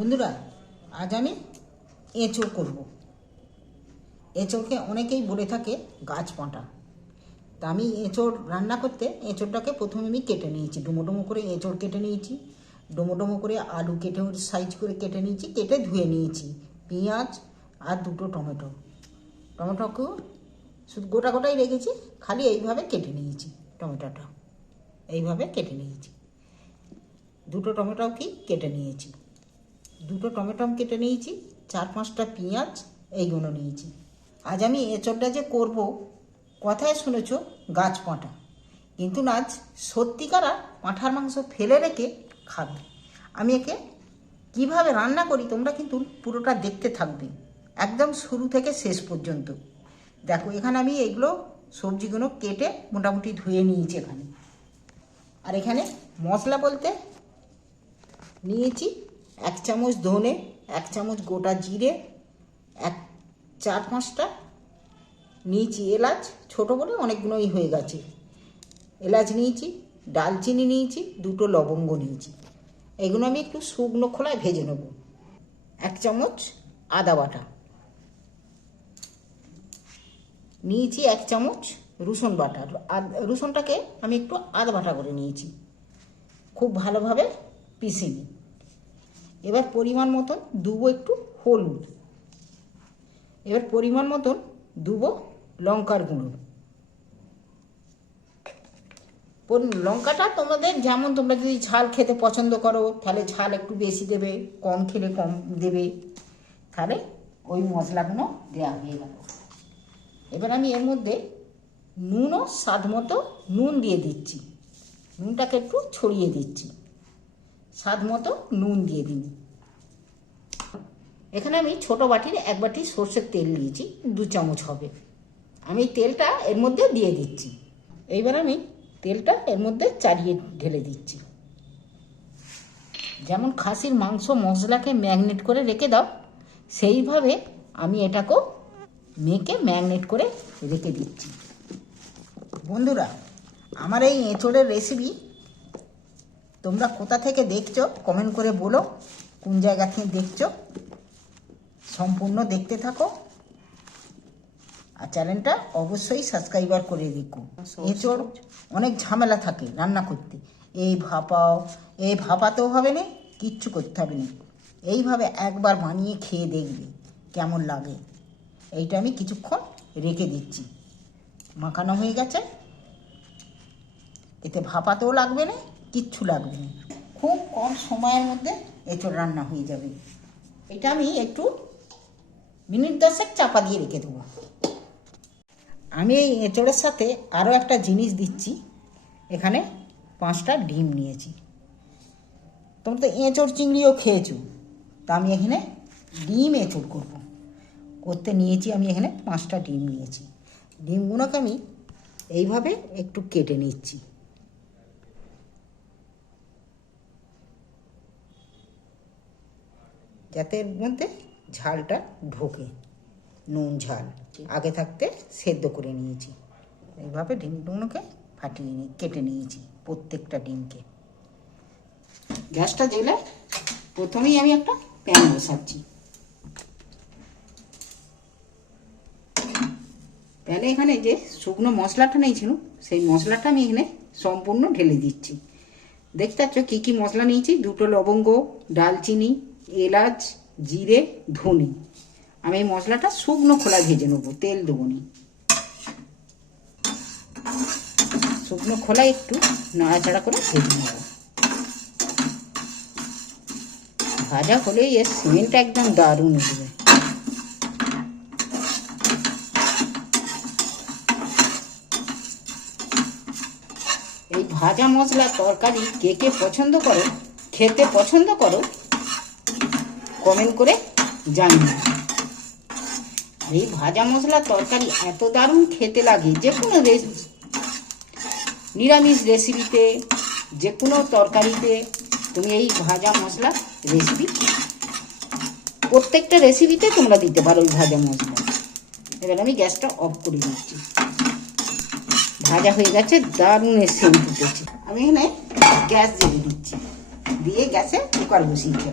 বন্ধুরা, আজ আমি এঁচড় করব। এঁচড়কে অনেকেই বলে থাকে গাছ পাঁটা। তা আমি এঁচড় রান্না করতে এঁচড়টাকে প্রথমে আমি কেটে নিয়েছি। ডুমো ডুমো করে এঁচড় কেটে নিয়েছি ডুমো ডুমো করে আলু কেটে সাইজ করে কেটে নিয়েছি, কেটে ধুয়ে নিয়েছি। পেঁয়াজ আর দুটো টমেটো। টমেটোকেও শুধু গোটা গোটাই রেখেছি, খালি এইভাবে কেটে নিয়েছি টমেটোটা। এইভাবে কেটে নিয়েছি। দুটো টমেটোও কি কেটে নিয়েছি। দুটো টমেটো আমি কেটে নিয়েছি, চার পাঁচটা পেঁয়াজ, এইগুলো নিয়েছি। আজ আমি এঁচড়টা যে করব, কথায় শুনেছ, গাছ পাঁটা। কিন্তু না, আজ সত্যিকার পাঁঠার মাংস ফেলে রেখে খাবে। আমি একে কীভাবে রান্না করি, তোমরা কিন্তু পুরোটা দেখতে থাকবে। একদম শুরু থেকে শেষ পর্যন্ত। দেখো, এখানে আমি এইগুলো সবজিগুলো কেটে মোটামুটি ধুয়ে নিয়েছি এখানে। আর এখানে মশলা বলতে নিয়েছি এক চামচ ধনে, এক চামচ গোটা জিরে, এক, চার পাঁচটা নিয়েছি এলাচ, ছোটো বলে অনেকগুলোই হয়ে গেছে। এলাচ নিয়েছি, ডালচিনি নিয়েছি, দুটো লবঙ্গ নিয়েছি। এগুলো আমি একটু শুকনো খোলায় ভেজে নেব। এক চামচ আদা বাটা। নিয়েছি এক চামচ রসুন বাটা। রসুনটাকে আমি একটু আদা বাটা করে নিয়েছি। খুব ভালোভাবে পিষে নিই এবার পরিমাণ মতন দুবো একটু হলুদ। এবার পরিমাণ মতন দুবো লঙ্কার গুঁড়ো। লঙ্কাটা তোমাদের যেমন তোমরা যদি ঝাল খেতে পছন্দ করো, তাহলে ঝাল একটু বেশি দেবে, কম খেলে কম দেবে। তাহলে ওই মশলাগুলো দেওয়া হয়ে গেল। এবার আমি এর মধ্যে নুনও স্বাদ মতো নুন দিয়ে দিচ্ছি। নুনটাকে একটু ছড়িয়ে দিচ্ছি। স্বাদ মতো নুন দিয়ে দিন। এখানে আমি ছোট বাটির এক বাটি সর্ষের তেল নিয়েছি, দু চামচ হবে। আমি তেলটা এর মধ্যে দিয়ে দিচ্ছি। এইবার আমি তেলটা এর মধ্যে চারিয়ে ঢেলে দিচ্ছি। যেমন খাসির মাংস মশলাকে ম্যাগনেট করে রেখে দাও, সেইভাবে আমি এটাকেও মেখে ম্যাগনেট করে রেখে দিচ্ছি। বন্ধুরা, আমার এই এঁচড়ের রেসিপি তোমরা কোথা থেকে দেখছ কমেন্ট করে বলো। কোন জায়গা থেকে দেখছ সম্পূর্ণ দেখতে থাকো। আর চ্যানেলটা অবশ্যই সাবস্ক্রাইবার করে দেখো এঁচড় অনেক ঝামেলা থাকে রান্না করতে। এই ভাপাও এই ভাপাতেও হবে না কিচ্ছু করতে হবে না। এইভাবে একবার বানিয়ে খেয়ে দেখবে কেমন লাগে। এইটা আমি কিছুক্ষণ রেখে দিচ্ছি। মাখানো হয়ে গেছে। এতে ভাপাতেও লাগবে না কিচ্ছু লাগবে না। খুব কম সময়ের মধ্যে এঁচড় রান্না হয়ে যাবে। এটা আমি একটু মিনিট দশেক চাপা দিয়ে রেখে দেবো। আমি এই এঁচড়ের সাথে আরও একটা জিনিস দিচ্ছি। এখানে পাঁচটা ডিম নিয়েছি। তোমরা তো এঁচড় চিংড়িও খেয়েছো। তা আমি এখানে ডিম এঁচড় করব। করতে নিয়েছি আমি এখানে পাঁচটা ডিম নিয়েছি। ডিমগুলোকে আমি এইভাবে একটু কেটে নিচ্ছি। যাতে এর মধ্যে ঝালটা ঢোকে নুন ঝাল। আগে থাকতে সেদ্ধ করে নিয়েছি। এইভাবে ডিমগুলোকে ফাটিয়ে নিয়ে কেটে নিয়েছি প্রত্যেকটা ডিমকে। গ্যাসটা জেলে প্রথমেই আমি একটা প্যান বসাচ্ছি। প্যানে এখানে যে শুকনো মশলাটা নিয়েছিল সেই মশলাটা আমি এখানে সম্পূর্ণ ঢেলে দিচ্ছি। দেখতে পাচ্ছ কী কী মশলা নিয়েছি? দুটো লবঙ্গ ডালচিনি এলাচ, জিরে, ধনে। আমি এই মশলাটা শুকনো খোলা ভেজে নেব, তেল দেবো নি। শুকনো খোলা একটু নাড়াচাড়া করে ভেজে নেব। ভাজা হলেই এর সেন্টটা একদম দারুণ উঠবে। এই ভাজা মশলা তরকারি কে কে পছন্দ করো, খেতে পছন্দ করো কমেন্ট করে জানিও। এই ভাজা মশলা তরকারি এত দারুণ খেতে লাগে, যে কোনো নিরামিষ রেসিপিতে, যে কোনো তরকারিতে তুমি এই ভাজা মশলা রেসিপি, প্রত্যেকটা রেসিপিতে তোমরা দিতে পারো ওই ভাজা মশলা। এবার আমি গ্যাসটা অফ করে দিচ্ছি ভাজা হয়ে গেছে, দারুণ সেন্ট উঠেছে আমি এখানে গ্যাস জ্বেলে দিচ্ছি। দিয়ে গ্যাসে কুকার বসিয়েছি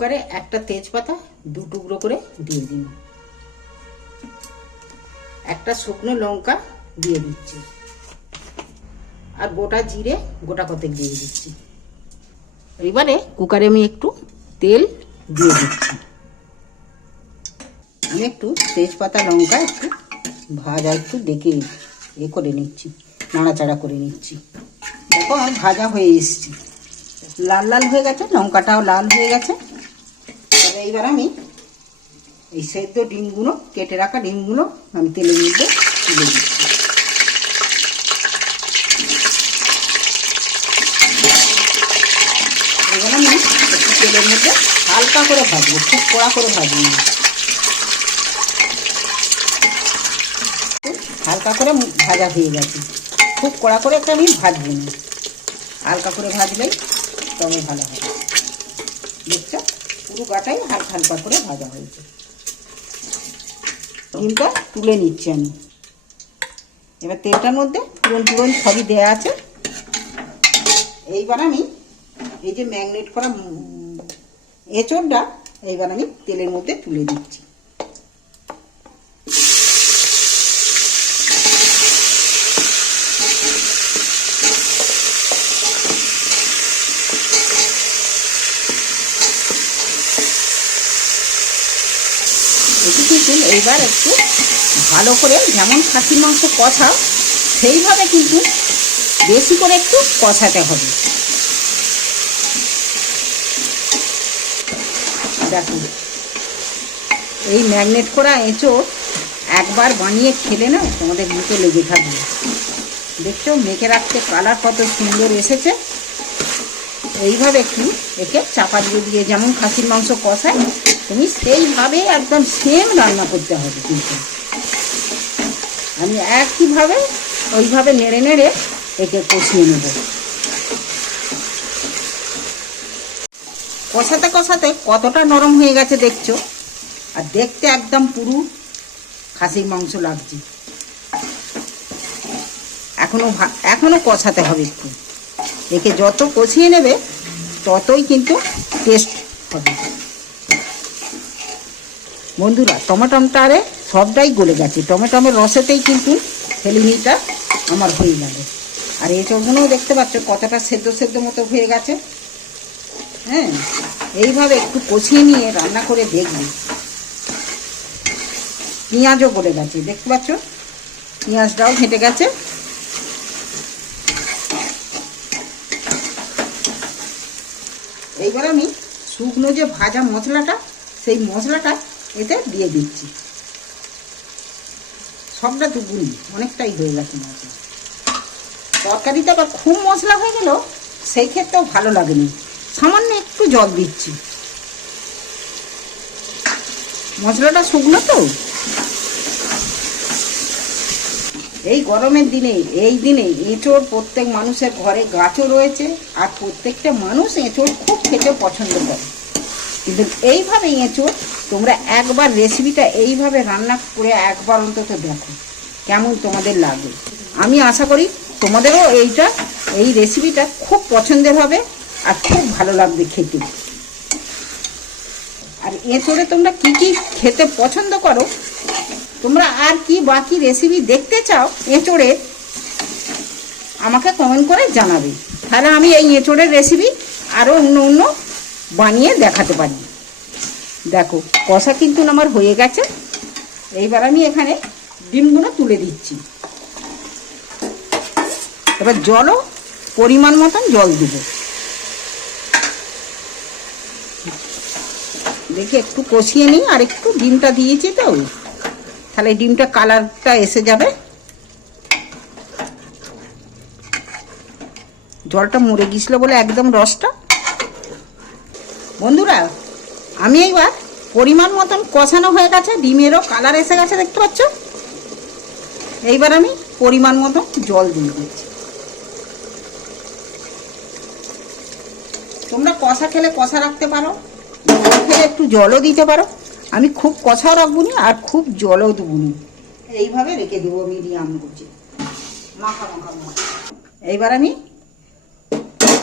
কুকারে একটা তেজপাতা দু টুকরো করে দিয়ে দিন। একটা শুকনো লঙ্কা দিয়ে দিচ্ছি। আর গোটা জিরে গোটা কতেক দিয়ে দিচ্ছি। এবারে কুকারে আমি একটু তেল দিয়ে দিচ্ছি। আমি একটু তেজপাতা, লঙ্কা একটু ভাজা একটু ডেকে এ করে নিচ্ছি, নাড়াচাড়া করে নিচ্ছি। দেখো ভাজা হয়ে এসছে। লাল লাল হয়ে গেছে, লঙ্কাটাও লাল হয়ে গেছে। তবে এইবার আমি এই সেদ্ধ ডিমগুলো, কেটে রাখা ডিমগুলো আমি তেলের মধ্যে তুলে দিচ্ছি। এবার আমি একটু তেলের মধ্যে হালকা করে ভাজবো, খুব কড়া করে ভাজবো হালকা করে ভাজা হয়ে গেছে। খুব কড়া করে একটা আমি ভাজবো না। হালকা করে ভাজলেই তবে ভালো হবে। দেখছ? পুরো গাটাই হালকা হালকা করে ভাজা হয়েছে। ডিমটা তুলে নিচ্ছি আমি। এবার তেলটার মধ্যে পুরন পুরন সবই দেওয়া আছে। এইবার আমি এই যে ম্যাগনেট করা এঁচড়টা এইবার আমি তেলের মধ্যে তুলে দিচ্ছি। এটি কিন্তু এইবার একটু ভালো করে যেমন খাসির মাংস কষাও, সেইভাবে কিন্তু বেশি করে একটু কষাতে হবে। দেখুন এই ম্যাগনেট করা এঁচোড় একবার বানিয়ে খেলে না তোমাদের মুখে লেগে থাকবে। দেখছ মেখে রাখতে কালার কত সুন্দর এসেছে। এইভাবে একটু একে চাপা দিয়ে দিয়ে যেমন খাসির মাংস কষায়, তুমি সেইভাবে একদম সেম রান্না করতে হবে কিন্তু। আমি একইভাবে ওইভাবে নেড়ে নেড়ে একে কষিয়ে নেব। কষাতে কষাতে কতটা নরম হয়ে গেছে দেখছ? আর দেখতে একদম পুরু খাসির মাংস লাগছে। এখনও এখনও কষাতে হবে একটু। একে যত কষিয়ে নেবে, ততই কিন্তু টেস্ট হবে। বন্ধুরা টমেটমটারে সবটাই গলে গেছে। টমেটমের রসেতেই কিন্তু ফেলিনিটা আমার হয়ে গেল। আর এই চোখগুলোও দেখতে পাচ্ছ, কতটা সেদ্ধ সেদ্ধ মতো হয়ে গেছে। হ্যাঁ এইভাবে একটু কষিয়ে নিয়ে রান্না করে দেখবি। পেঁয়াজও গলে গেছে, দেখতে পাচ্ছ? পেঁয়াজটাও ঘেটে গেছে। এইবার আমি শুকনো যে ভাজা মশলাটা, সেই মশলাটা এতে দিয়ে দিচ্ছি। সবটা দুগুনি অনেকটাই হয়ে গেছে মশলা। তরকারিতে আবার খুব মশলা হয়ে গেল সেই ক্ষেত্রেও ভালো লাগেনি। সামান্য একটু জল দিচ্ছি। মশলাটা শুকনো তো? এই গরমের দিনে, এই দিনে এঁচড় প্রত্যেক মানুষের ঘরে গাছও রয়েছে, আর প্রত্যেকটা মানুষ এঁচড় খুব খেতে পছন্দ করে। কিন্তু এইভাবে এঁচড়, তোমরা একবার রেসিপিটা এইভাবে রান্না করে একবার অন্তত দেখো, কেমন তোমাদের লাগে। আমি আশা করি তোমাদেরও এইটা, এই রেসিপিটা খুব পছন্দের হবে, আর খুব ভালো লাগবে খেতে। আর এঁচড়ে তোমরা কি কি খেতে পছন্দ করো তোমরা আর কি বাকি রেসিপি দেখতে চাও এঁচড়ের আমাকে কমেন্ট করে জানাবে। তাহলে আমি এই এঁচড়ের রেসিপি আরও অন্য অন্য বানিয়ে দেখাতে পারি। দেখো, কষা কিন্তু আমার হয়ে গেছে। এইবার আমি এখানে ডিমগুলো তুলে দিচ্ছি। এবার জলও পরিমাণ মতন জল দেব। দেখি একটু কষিয়ে নিই, আর একটু ডিমটা দিয়েছি তো। তাহলে ডিমটা কালারটা এসে যাবে। জলটা মরে গিয়েছিল বলে একদম রসটা। বন্ধুরা, আমি এইবার পরিমাণ মতন কষানো হয়ে গেছে, ডিমেরও কালার এসে গেছে, দেখতে পাচ্ছ? এইবার আমি পরিমাণ মতন জল দিয়ে দিচ্ছি। তোমরা কষা খেলে কষা রাখতে পারো খেলে একটু জলও দিতে পারো। আমি খুব কষাও রাখব না আর খুব জলও দেবো না এইভাবে রেখে দেবো মিডিয়াম করছি। মাখা মাখা মাখা। এইবার আমি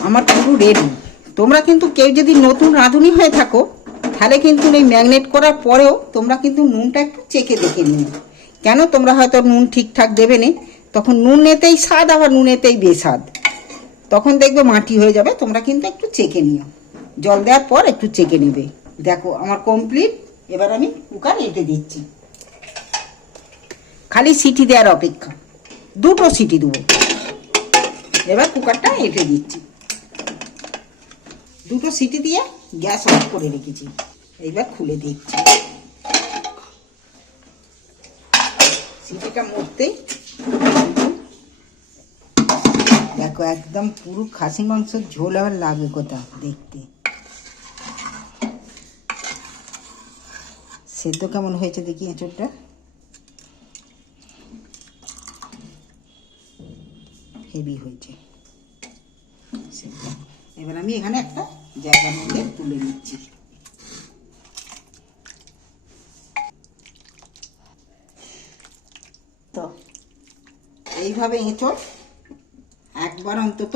আমার পুরো রেডি তোমরা কিন্তু কেউ যদি নতুন রাঁধুনি হয়ে থাকো তাহলে কিন্তু এই ম্যাগনেট করার পরেও তোমরা কিন্তু নুনটা একটু চেখে দেখে নিও। কেন তোমরা হয়তো নুন ঠিকঠাক দেবে না তখন নুন নুনেতেই স্বাদ আবার নুনেতেই বেস্বাদ। তখন দেখবে মাটি হয়ে যাবে তোমরা কিন্তু একটু চেখে নিও। জল দেওয়ার পর একটু চেখে নেবে। দেখো আমার কমপ্লিট এবার আমি কুকার এঁটে দিচ্ছি। খালি সিটি দেওয়ার অপেক্ষা। দুটো সিটি দেবো। এবার কুকারটা এঁটে দিচ্ছি। দুটো সিটি দিয়ে গ্যাস অফ করে রেখেছি। এইবার খুলে দিচ্ছি। সিটিটা মরতেই দেখো, একদম পুরো খাসি মাংসের ঝোল আবার লাগে কোথা দেখতে। সেদ্ধ কেমন হয়েছে দেখি এঁচড়টা? হেভি হয়েছে। এবার আমি এখানে একটা জায়গার মধ্যে তুলে নিচ্ছি। তো, এইভাবে এঁচড় একবার অন্তত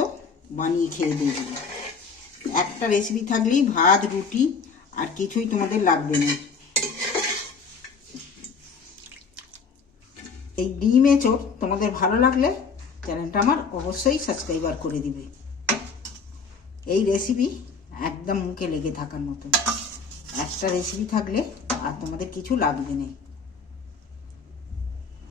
বানিয়ে খেয়ে দিয়ে একটা রেসিপি থাকলেই ভাত, রুটি আর কিছুই তোমাদের লাগবে না। এই ডিম এঁচড় তোমাদের ভালো লাগলে চ্যানেলটা আমার অবশ্যই সাবস্ক্রাইবার করে দিবে। এই রেসিপি একদম মুখে লেগে থাকার মতো। একটা রেসিপি থাকলে আর তোমাদের কিছু লাগবে না।